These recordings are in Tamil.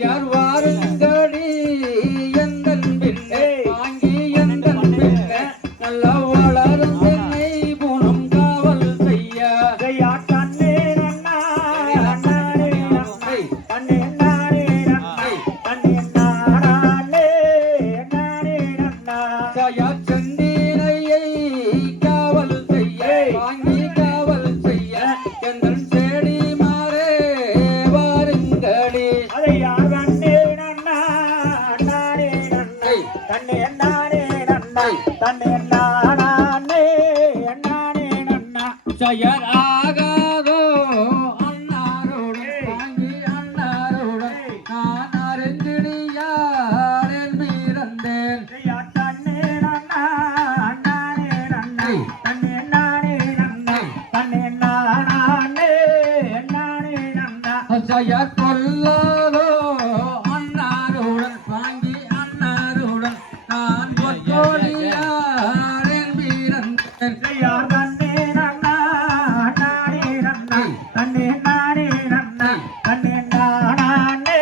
யார் வாருங்கடி எந்தன் பின்னே வாங்கி எந்தன் பின்னே நல்ல வளரும் தென்னை குணம் காவல் செய்ய கண்ணே நன்னா நன்னாரே நன்னை கண்ணே நாரே நன்னை கண்ணே நானே நானே நன்னா யார் செந்தினையை காவல் செய்ய வாங்கி காவல் செய்ய எந்தன் செடி மாறே வாருங்கடி அதை யார் கண்ணே நன்னா நானே நன்னை கண்ணே நானே நன்னை கண்ணே நானே நானே நன்னா செயல் ஆகாதோ அன்னாருடன் வாங்கி அன்னாருடன் நான் அறிந்திடியாரேன் பிறந்தேன் கண்ணே நன்னா நானே நன்னை கண்ணே நானே நன்னை கண்ணே நானே நானே நன்னா செயற் கொல்லாதோ அன்னாருடன் வாங்கி அன்னாருடன் நான் பொற்கோடியாரேன் பிறந்தேன் யார் கண்ணே நன்னா நானே நன்னை கண்ணே நானே நன்னை கண்ணே நானே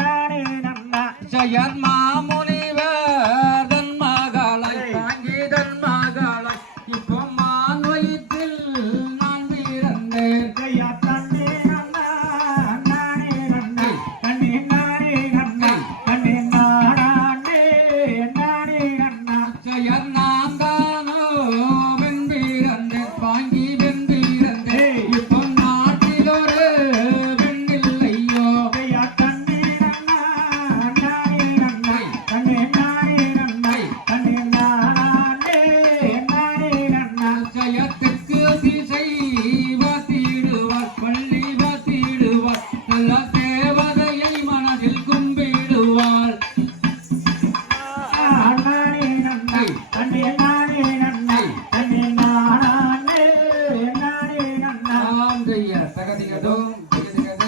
நானே நன்னா செயற்